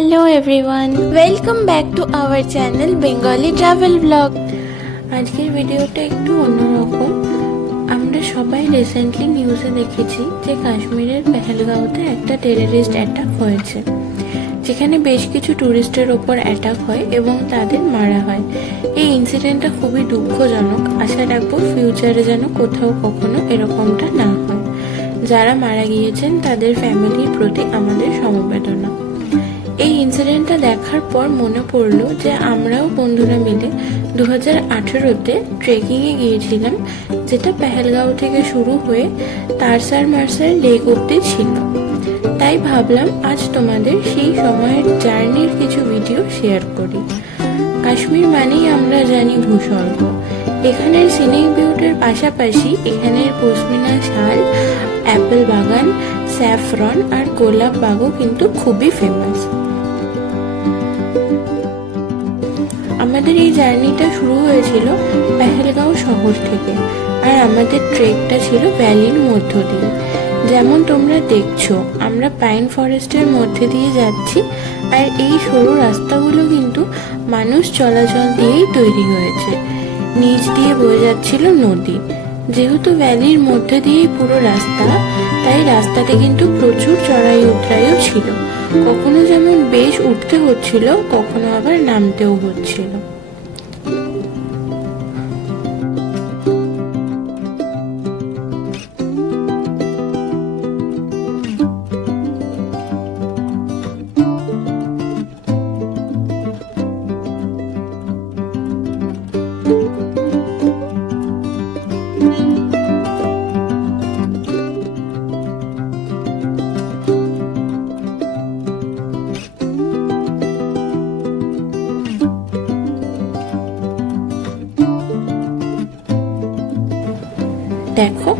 Hello everyone, welcome back to our channel Bengali Travel Vlog. আজকের ভিডিওটা একটু অন্যরকম। আমরা সবাই রিসেন্টলি নিউজে দেখেছি যে কাশ্মীরের পেহেলগাঁওতে একটা টেররিস্ট অ্যাটাক হয়েছে, যেখানে বেশ কিছু টুরিস্টের ওপর অ্যাটাক হয় এবং তাদের মারা হয়। এই ইনসিডেন্টটা খুবই দুঃখজনক। আশা রাখবো ফিউচারে যেন কোথাও কখনো এরকমটা না হয়। যারা মারা গিয়েছেন তাদের ফ্যামিলির প্রতি আমাদের সমবেদনা। এই ইনসিডেন্টটা দেখার পর মনে পড়লো যে আমরাও বন্ধুরা মিলে 2018-তে ট্রেকিংয়ে গিয়েছিলাম, যেটা পেহেলগাঁও থেকে শুরু হয়ে তারসার মারসার লেক অব্দি ছিল। তাই ভাবলাম আজ তোমাদের সেই সময়ের জার্নির কিছু ভিডিও শেয়ার করি। কাশ্মীর মানেই আমরা জানি ভূস্বর্গ। এখানের সিনিক বিউটির পাশাপাশি এখানের পশমিনা শাল, অ্যাপেল বাগান, স্যাফরন আর গোলাপ বাগও কিন্তু খুবই ফেমাস। আমাদের এই জার্নিটা শুরু হয়েছিল পেহেলগাঁও শহর থেকে, আর আমাদের ট্রেকটা ছিল ভ্যালির মধ্য দিয়ে। যেমন তোমরা দেখছো, আমরা পাইন ফরেস্টের মধ্যে দিয়ে যাচ্ছি, আর এই সরু রাস্তাগুলো কিন্তু মানুষ চলাচল দিয়েই তৈরি হয়েছে। নিচ দিয়ে বয়ে যাচ্ছিল নদী। যেহেতু ভ্যালির মধ্যে দিয়েই পুরো রাস্তা, তাই রাস্তাতে কিন্তু প্রচুর চড়াই উতরাইও ছিল। কখনো যেমন বেশ উঠতে হচ্ছিল, কখনো আবার নামতেও হচ্ছিল। দেখো,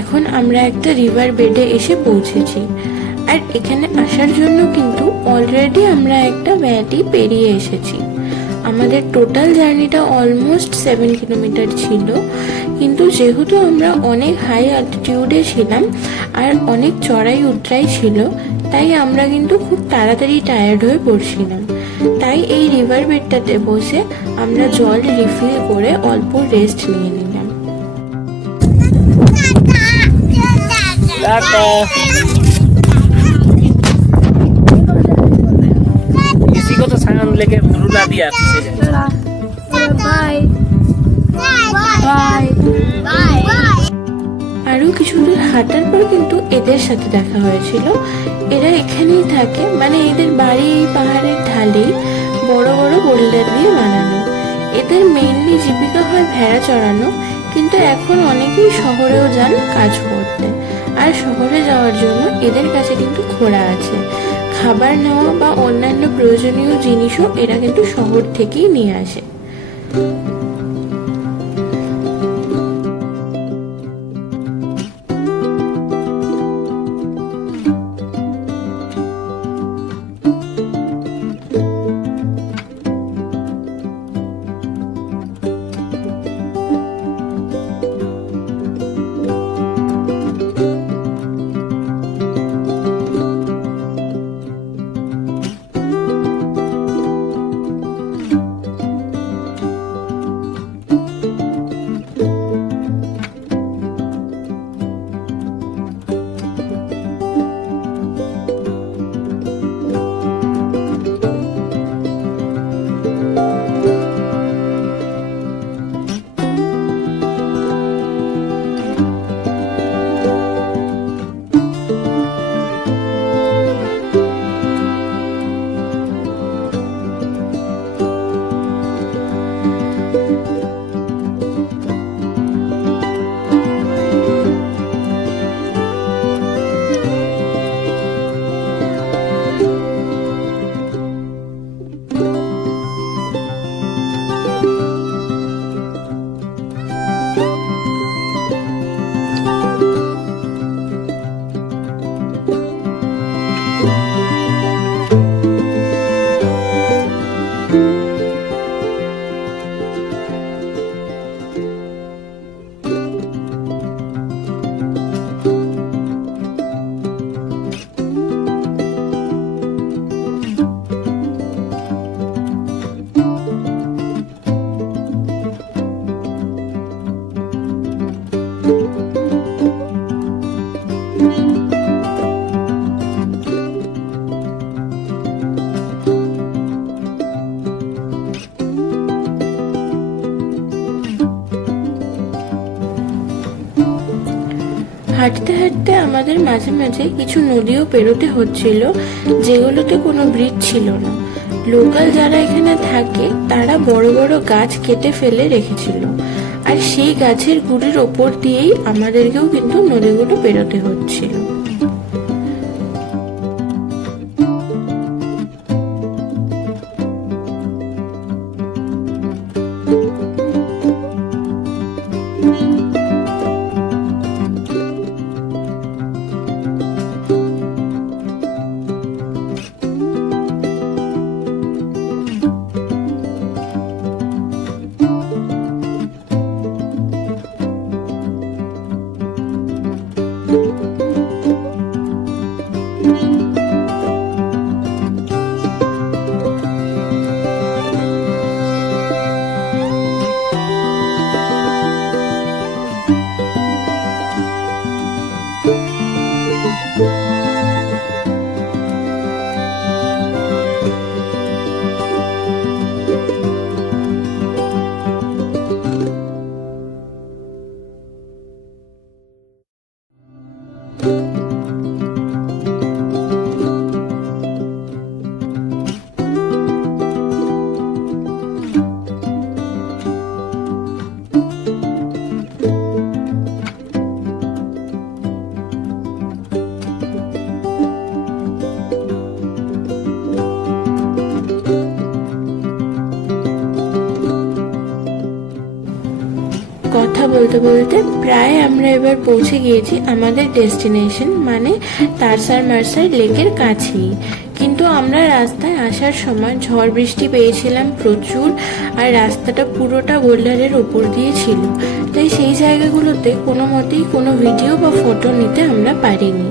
এখন আমরা একটা রিভার বেডে এসে পৌঁছেছি, আর এখানে আসার জন্য কিন্তু অলরেডি আমরা একটা ভ্যালি পেরিয়ে এসেছি। আমাদের টোটাল জার্নিটা অলমোস্ট 7 কিলোমিটার ছিল, কিন্তু যেহেতু আমরা অনেক হাই অ্যালটিটিউডে ছিলাম আর অনেক চড়াই উতরাই ছিল, তাই আমরা কিন্তু খুব তাড়াতাড়ি টায়ার্ড হয়ে পড়ছিলাম। তাই এই রিভার বেডটাতে বসে আমরা জল রিফিল করে অল্প রেস্ট নিয়ে নিলাম। किसी को तो सांगन लेके रुला दिया पीछे से। Bye bye bye. আরো কিছু দূর হাঁটার পর কিন্তু এদের সাথে দেখা হয়েছিল। এরা এখানেই থাকে, মানে এদের বাড়ি এই পাহাড়ের ঢালেই, বড় বড় বোল্ডার দিয়ে বানানো। এদের মেইনলি জীবিকা হয় ভেড়া চড়ানো, কিন্তু এখন অনেকেই শহরেও যান কাজ করতে। আর শহরে যাওয়ার জন্য এদের কাছে কিন্তু ঘোড়া আছে। খাবার নেওয়া বা অন্যান্য প্রয়োজনীয় জিনিসও এরা কিন্তু শহর থেকেই নিয়ে আসে। হাঁটতে হাঁটতে আমাদের মাঝে মাঝে কিছু নদীও পেরোতে হচ্ছিল, যেগুলোতে কোনো ব্রিজ ছিল না। লোকাল যারা এখানে থাকে তারা বড় বড় গাছ কেটে ফেলে রেখেছিল, আর সেই গাছের গুড়ির ওপর দিয়েই আমাদেরকেও কিন্তু নদীগুলো পেরোতে হচ্ছিল। কথা বলতে বলতে প্রায় আমরা এবার পৌঁছে গিয়েছি আমাদের ডেস্টিনেশন, মানে তারসার মার্সার লেকের কাছেই। কিন্তু আমরা রাস্তায় আসার সময় ঝড় বৃষ্টি পেয়েছিলাম প্রচুর, আর রাস্তাটা পুরোটা বোল্ডারের ওপর দিয়ে ছিল, তাই সেই জায়গাগুলোতে কোনো মতেই কোনো ভিডিও বা ফটো নিতে আমরা পারিনি।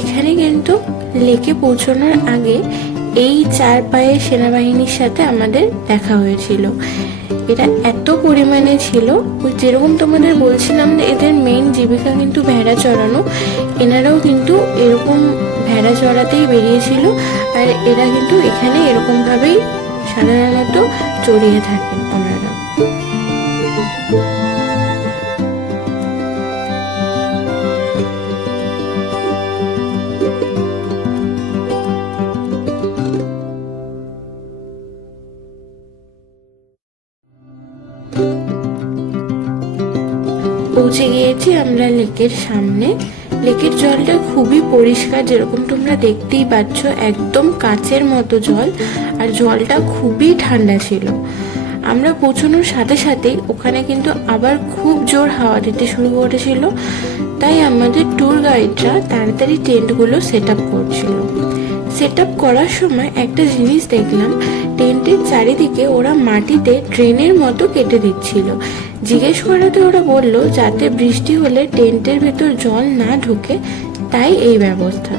এখানে কিন্তু লেকে পৌঁছানোর আগে এই 4 পায়ের সেনাবাহিনীর সাথে আমাদের দেখা হয়েছিল। এরা এত পরিমাণে ছিল, যেরকম তোমাদের বলছিলাম যে এদের মেইন জীবিকা কিন্তু ভেড়া চড়ানো, এনারাও কিন্তু এরকম ভেড়া চড়াতেই বেরিয়েছিল, আর এরা কিন্তু এখানে এরকম ভাবেই সাধারণত চড়িয়ে থাকেন ওনারা। পৌঁছে গিয়েছি আমরা লেকের সামনে। লেকের জলটা খুবই পরিষ্কার, যেরকম তোমরা দেখতেই পাচ্ছ, একদম কাচের মতো জল, আর জলটা খুবই ঠান্ডা ছিল। আমরা পৌঁছানোর সাথে সাথেই ওখানে কিন্তু আবার খুব জোর হাওয়া দিতে শুরু করেছিল, তাই আমাদের ট্যুর গাইডরা তাড়াতাড়ি টেন্টগুলো সেট আপ করছিল। সেট আপ করার সময় একটা জিনিস দেখলাম, টেন্টের চারিদিকে ওরা মাটিতে ড্রেনের মতো কেটে দিচ্ছিল। জিজ্ঞেস করাতে ওরা বলল যাতে বৃষ্টি হলে টেন্টের ভেতর জল না ঢুকে, তাই এই ব্যবস্থা।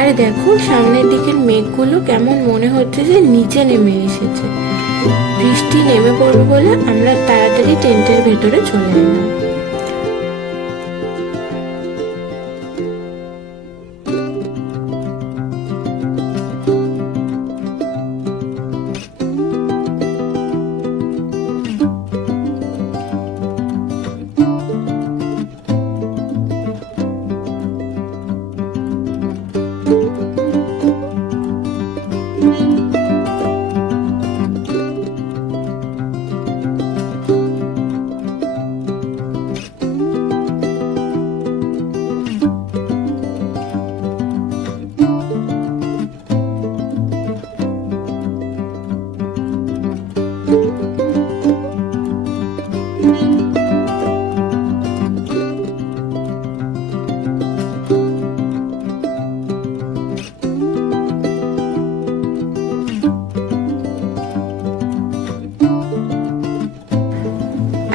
আর দেখো সামনের দিকের মেঘগুলো কেমন মনে হচ্ছে যে নিচে নেমে এসেছে। বৃষ্টি নেমে পড়বে বলে আমরা তাড়াতাড়ি টেন্টের ভেতরে চলে এলাম।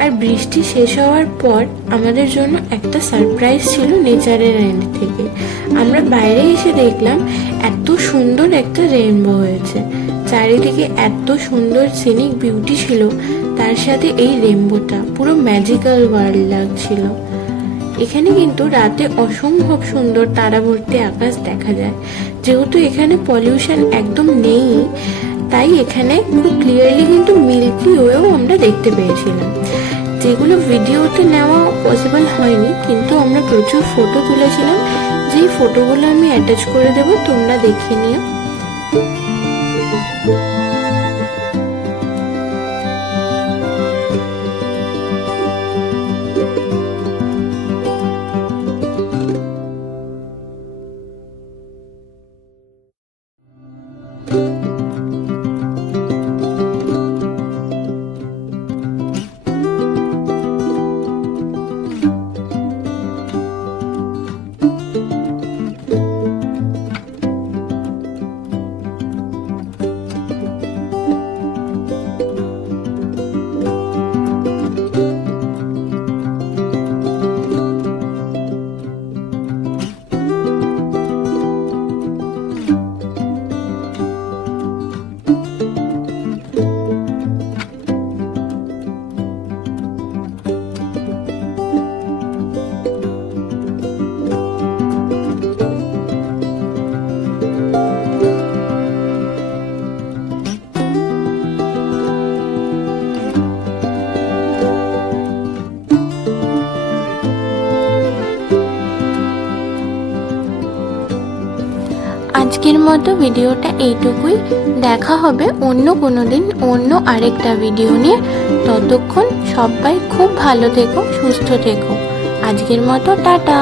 আর বৃষ্টি শেষ হওয়ার পর আমাদের জন্য একটা সারপ্রাইজ ছিল নেচারের এন্ড থেকে। আমরা বাইরে এসে দেখলাম এত সুন্দর একটা রেইনবো হয়েছে, চারিদিকে এত সুন্দর সিনিক বিউটি ছিল, তার সাথে এই রেইনবোটা পুরো ম্যাজিক্যাল ওয়ার্ল্ড লাগছিল। এখানে কিন্তু রাতে অসম্ভব সুন্দর তারা ভর্তি আকাশ দেখা যায়। যেহেতু এখানে পলিউশন একদম নেই, তাই এখানে খুব ক্লিয়ারলি কিন্তু মিল্কি ওয়েও আমরা দেখতে পেয়েছিলাম, যেগুলো ভিডিওতে নেওয়া পসিবল হয়নি। কিন্তু আমরা প্রচুর ফটো তুলেছিলাম, যেই ফটোগুলো আমি অ্যাটাচ করে দেবো, তোমরা দেখে নিও। আজকের মতো ভিডিওটা এইটুকুই। দেখা হবে অন্য কোনো দিন অন্য আরেকটা ভিডিও নিয়ে। ততক্ষণ সবাই খুব ভালো থেকো, সুস্থ থেকো। আজকের মতো টাটা।